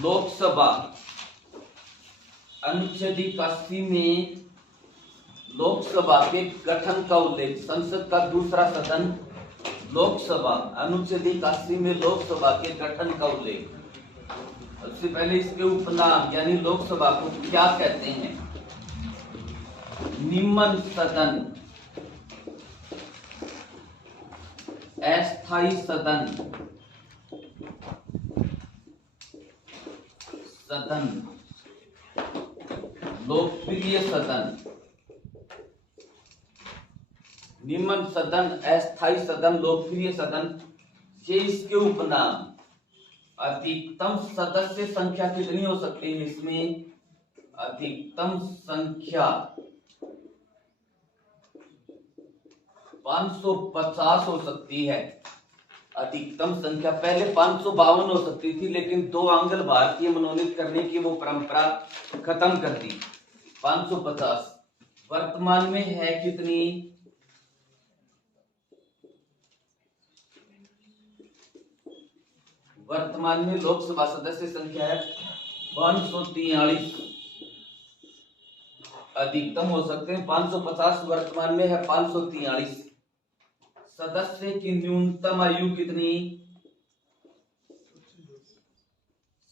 लोकसभा अनुच्छेद 81 में लोकसभा के गठन का उल्लेख, संसद का दूसरा सदन लोकसभा, अनुच्छेद 81 में लोकसभा के गठन का उल्लेख। सबसे पहले इसके उपनाम यानी लोकसभा को क्या कहते हैं? निम्न सदन, अस्थायी सदन, लोकप्रिय सदन। निम्न सदन, अस्थायी सदन, लोकप्रिय सदन, ये इसके उपनाम। अधिकतम सदस्य संख्या कितनी हो सकती है इसमें? अधिकतम संख्या 550 हो सकती है। अधिकतम संख्या पहले 552 हो सकती थी, लेकिन 2 आंग्ल भारतीय मनोनीत करने की वो परंपरा खत्म कर दी। 550 वर्तमान में है कितनी? वर्तमान में लोकसभा सदस्य संख्या है 543। अधिकतम हो सकते हैं 550, वर्तमान में है 543। सदस्य की न्यूनतम आयु कितनी?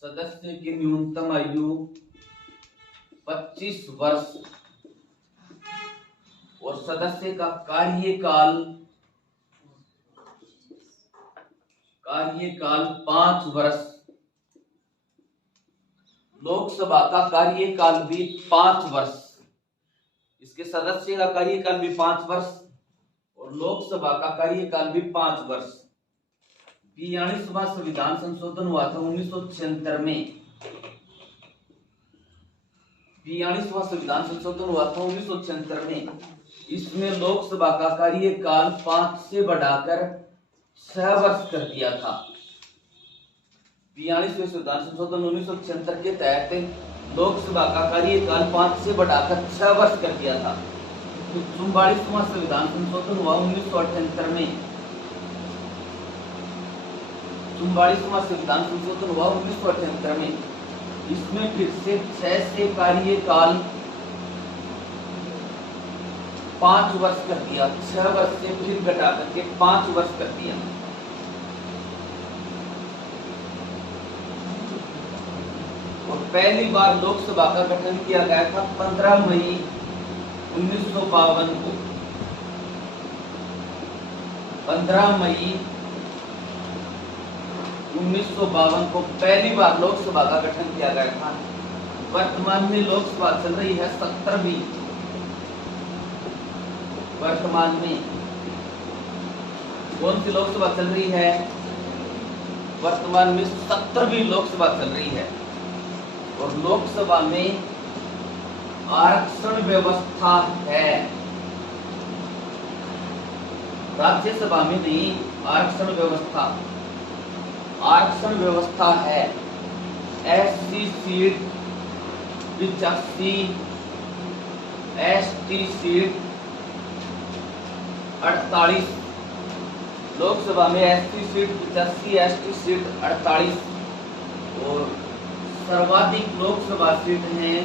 सदस्य की न्यूनतम आयु 25 वर्ष और सदस्य का कार्यकाल 5 वर्ष। लोकसभा का कार्यकाल भी 5 वर्ष, इसके सदस्य का कार्यकाल भी 5 वर्ष और लोकसभा का कार्यकाल भी 5 वर्ष। 42वां संविधान संशोधन हुआ था 1976 में। 42वां संविधान संशोधन हुआ था 1976 में। इसमें लोकसभा का कार्यकाल 5 से बढ़ाकर 6 वर्ष कर दिया था। 42वें संविधान संशोधन 1976 के तहत लोकसभा का कार्यकाल 5 से बढ़ाकर 6 वर्ष कर दिया था। तो 44वां संविधान संशोधन हुआ 1978 में। 44वां संविधान संशोधन हुआ 1978 में। इसमें फिर से 6 से कार्यकाल 5 वर्ष कर दिया। 6 वर्ष से फिर घटा करके 5 वर्ष कर दिया। और पहली बार लोकसभा का गठन किया गया था 15 मई 1952 को। 15 मई 1952 को पहली बार लोकसभा का गठन किया गया था। वर्तमान में लोकसभा चल रही है 17वीं। वर्तमान में कौन सी लोकसभा चल रही है? वर्तमान में 17वीं लोकसभा चल रही है। और लोकसभा में आरक्षण व्यवस्था है, राज्यसभा में नहीं। आरक्षण व्यवस्था, आरक्षण व्यवस्था है। SC seat 85, ST seat 48। Lok Sabha में एसटी सीट 85, एसटी सीट 48 और सर्वाधिक लोकसभा सीट हैं,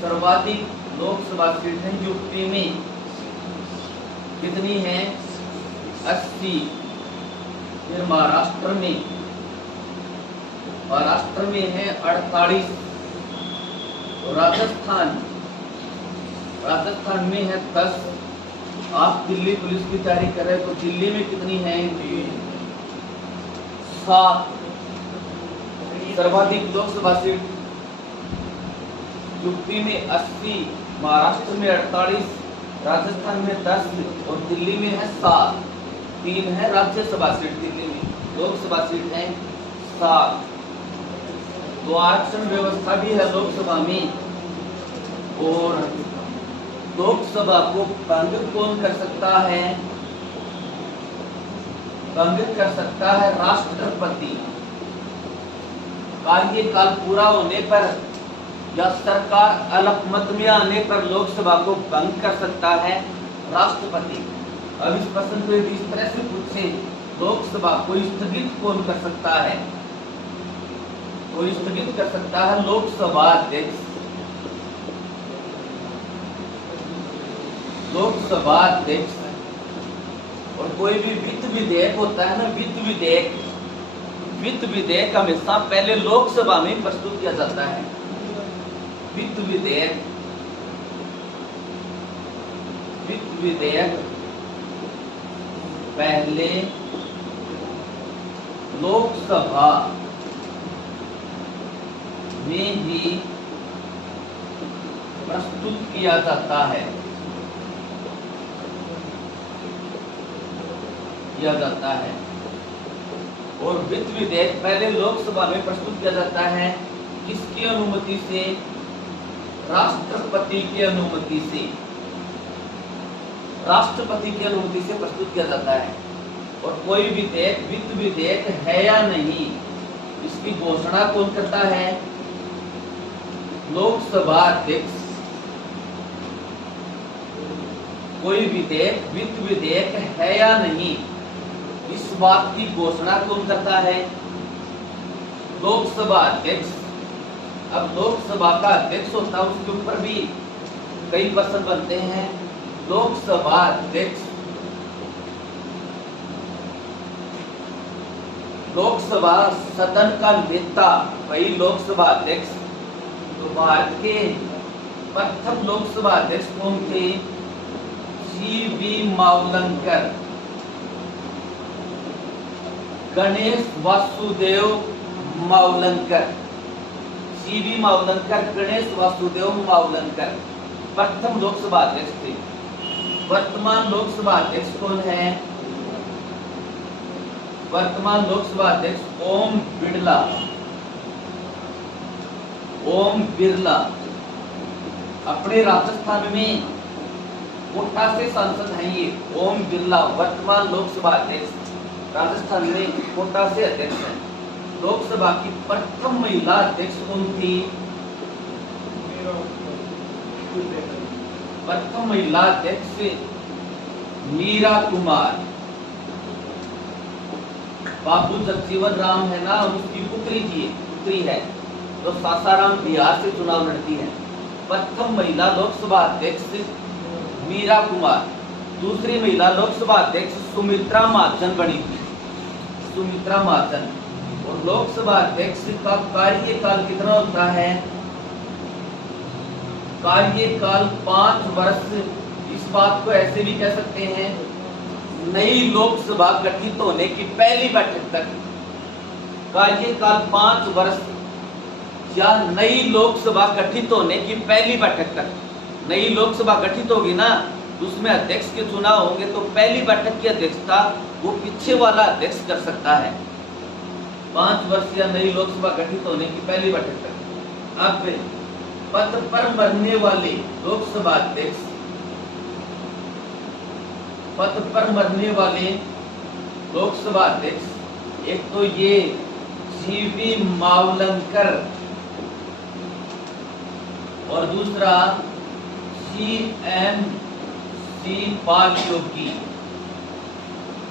सर्वाधिक लोकसभा सीट हैं यूपी में। कितनी है? 80। फिर महाराष्ट्र में है 48 और राजस्थान में है 10। आप दिल्ली पुलिस की तैयारी कर रहे हैं तो दिल्ली में कितनी है? 7। सर्वाधिक लोकसभा सीट यूपी में 80, महाराष्ट्र में 48, राजस्थान में 10 और दिल्ली में है 7। 3 है राज्यसभा सीट दिल्ली में, लोकसभा सीट है 7। तो आरक्षण व्यवस्था भी है लोकसभा में। और लोकसभा को भंग कौन कर सकता है? भंग कर सकता है राष्ट्रपति। कार्यकाल पूरा होने पर या सरकार अल्पमत में आने पर लोकसभा को भंग कर सकता है राष्ट्रपति। अब इस प्रश्न को इस तरह से पूछे, लोकसभा को स्थगित कौन कर सकता है? कोई स्थगित कर सकता है लोकसभा अध्यक्ष। लोकसभा अध्यक्ष। और कोई भी वित्त विधेयक होता है ना, वित्त विधेयक हमेशा पहले लोकसभा में प्रस्तुत किया जाता है। वित्त विधेयक पहले लोकसभा में ही प्रस्तुत किया जाता है। और वित्त विधेयक पहले लोकसभा में प्रस्तुत किया जाता है किसकी अनुमति से? राष्ट्रपति की अनुमति से। राष्ट्रपति की अनुमति से प्रस्तुत किया जाता है। और कोई विधेयक वित्त विधेयक है या नहीं, इसकी घोषणा कौन करता है? लोकसभा अध्यक्ष। कोई विधेयक वित्त विधेयक है या नहीं, इस बात की घोषणा कौन करता है? लोकसभा अध्यक्ष। अब लोकसभा का अध्यक्ष होता है, उसके ऊपर भी कई प्रश्न बनते हैं। लोकसभा अध्यक्ष, लोकसभा सदन का नेता वही लोकसभा अध्यक्ष। तो भारत के प्रथम लोकसभा अध्यक्ष कौन थे? सीवी मावलंकर। गणेश वासुदेव मावलंकर। सीवी मावलंकर, गणेश वासुदेव मावलंकर प्रथम लोकसभा अध्यक्ष थे। वर्तमान लोकसभा अध्यक्ष कौन है? वर्तमान लोकसभा अध्यक्ष ओम बिरला। ओम बिरला अपने राजस्थान में कोटा से सांसद हैं ये। ओम बिरला वर्तमान लोकसभा अध्यक्ष, राजस्थान में कोटा से अध्यक्ष हैं। लोकसभा की प्रथम महिला अध्यक्ष कौन थी? प्रथम महिला अध्यक्ष मीरा कुमार। बाबू जगजीवन राम है ना, उसकी पुत्री है, तो सासाराम बिहार से चुनाव लड़ती है। प्रथम महिला लोकसभा अध्यक्ष मीरा कुमार। दूसरी महिला लोकसभा अध्यक्ष सुमित्रा महाजन बनी थी। सुमित्रा महाजन। और लोकसभा अध्यक्ष का कार्यकाल कितना होता है? कार्यकाल 5 वर्ष। इस बात को ऐसे भी कह सकते हैं, नई लोकसभा गठित होने की पहली बैठक तक कार्यकाल 5 वर्ष, या नई लोकसभा गठित होने की पहली बैठक तक। नई लोकसभा गठित होगी ना, उसमें अध्यक्ष के चुनाव होंगे, तो पहली बैठक की अध्यक्षता वो पीछे वाला अध्यक्ष कर सकता है। 5 वर्ष या नई लोकसभा गठित होने की पहली बैठक तक। अब पद पर मरने वाले लोकसभा अध्यक्ष, पद पर मरने वाले लोकसभा अध्यक्ष, एक तो ये सीवी मावलंकर और दूसरा CMC बालयोगी।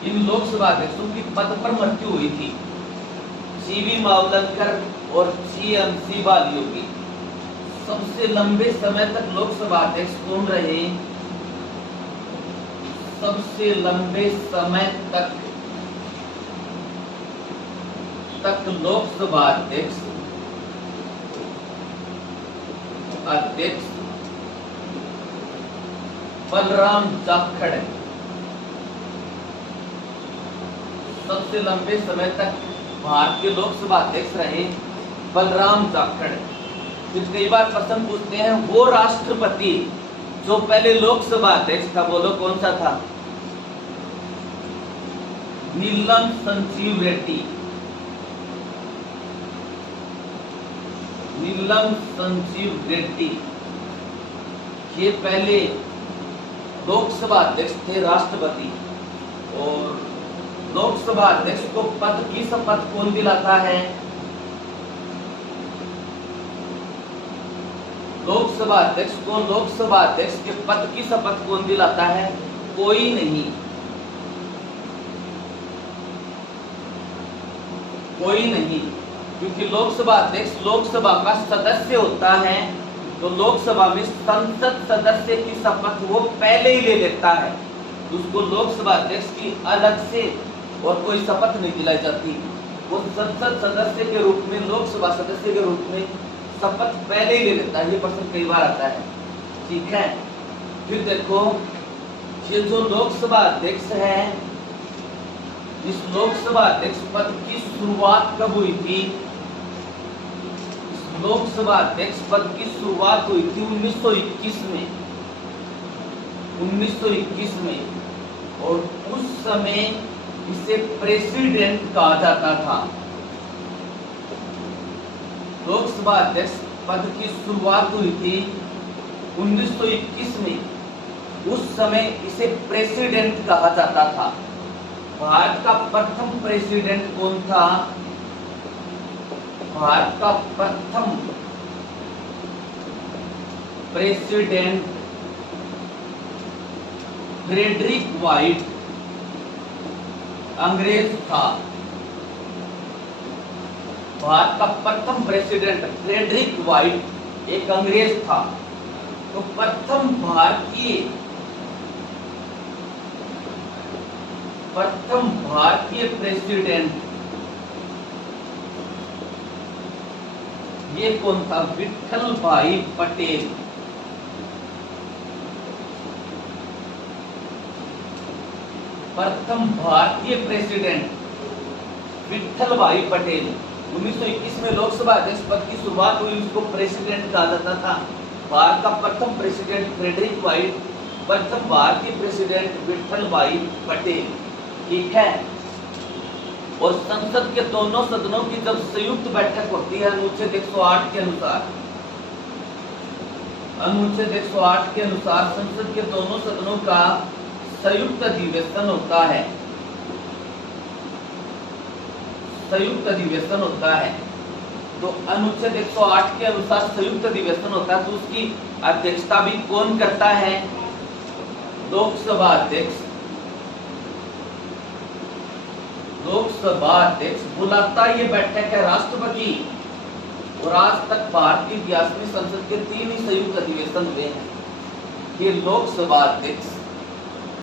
इन लोकसभा अध्यक्षों की पद पर मृत्यु हुई थी, सीवी मावलंकर और CMC बालयोगी। सबसे लंबे समय तक लोकसभा अध्यक्ष कौन रहे? सबसे लंबे समय तक लोकसभा अध्यक्ष बलराम जाखड़। सबसे लंबे समय तक भारत के लोकसभा अध्यक्ष रहे बलराम जाखड़। फिर कई बार प्रश्न पूछते हैं, वो राष्ट्रपति जो पहले लोकसभा अध्यक्ष था, बोलो कौन सा था? नीलम संजीव रेड्डी। नीलम संजीव रेड्डी ये पहले लोकसभा अध्यक्ष थे, राष्ट्रपति। और लोकसभा अध्यक्ष को पद की शपथ कौन दिलाता है? लोकसभा अध्यक्ष को लोकसभा अध्यक्ष के पद की शपथ कौन दिलाता है? कोई नहीं, कोई नहीं। क्योंकि लोकसभा अध्यक्ष लोकसभा का सदस्य होता है, तो लोकसभा में संसद सदस्य की शपथ वो पहले ही ले लेता है, उसको लोकसभा अध्यक्ष की अलग से और कोई शपथ नहीं दिलाई जाती। वो संसद सदस्य के रूप में, लोकसभा सदस्य के रूप में शपथ पहले ही ले लेता है। ये प्रश्न कई बार आता है, ठीक है। फिर देखो, ये जो लोकसभा अध्यक्ष है, इस लोकसभा अध्यक्ष पद की शुरुआत कब हुई थी? इस लोकसभा अध्यक्ष पद की शुरुआत हुई थी 1921 में, 1921 में, और उस समय इसे प्रेसिडेंट कहा जाता था। लोकसभा अध्यक्ष पद की शुरुआत हुई थी 1921 में, उस समय इसे प्रेसिडेंट कहा जाता था। भारत का प्रथम प्रेसिडेंट कौन था? भारत का प्रथम प्रेसिडेंट फ्रेडरिक व्हाइट अंग्रेज था। भारत का प्रथम प्रेसिडेंट फ्रेडरिक व्हाइट एक अंग्रेज था। तो प्रथम भारतीय प्रेसिडेंट ये कौन था? विठल भाई पटेल। प्रथम भारतीय प्रेसिडेंट विठल भाई पटेल। 1921 में लोकसभा अध्यक्ष पद की शुरुआत हुई, उसको प्रेसिडेंट कहा जाता था। भारत का प्रथम प्रेसिडेंट फ्रेडरिक व्हाइट, प्रथम भारतीय प्रेसिडेंट विठल भाई पटेल, ठीक है। और संसद के दोनों सदनों की जब संयुक्त बैठक होती है अनुच्छेद 108 के अनुसार, अनुच्छेद 108 के अनुसार संसद के दोनों सदनों का संयुक्त अधिवेशन होता है, संयुक्त अधिवेशन होता है। तो अनुच्छेद 108 के अनुसार संयुक्त अधिवेशन होता है, तो उसकी अध्यक्षता भी कौन करता है? लोकसभा अध्यक्ष। लोकसभा अध्यक्ष बुलाता ये बैठक है राष्ट्रपति। और आज तक भारतीय इतिहास में संसद के 3 ही संयुक्त अधिवेशन हुए हैं। ये लोकसभा अध्यक्ष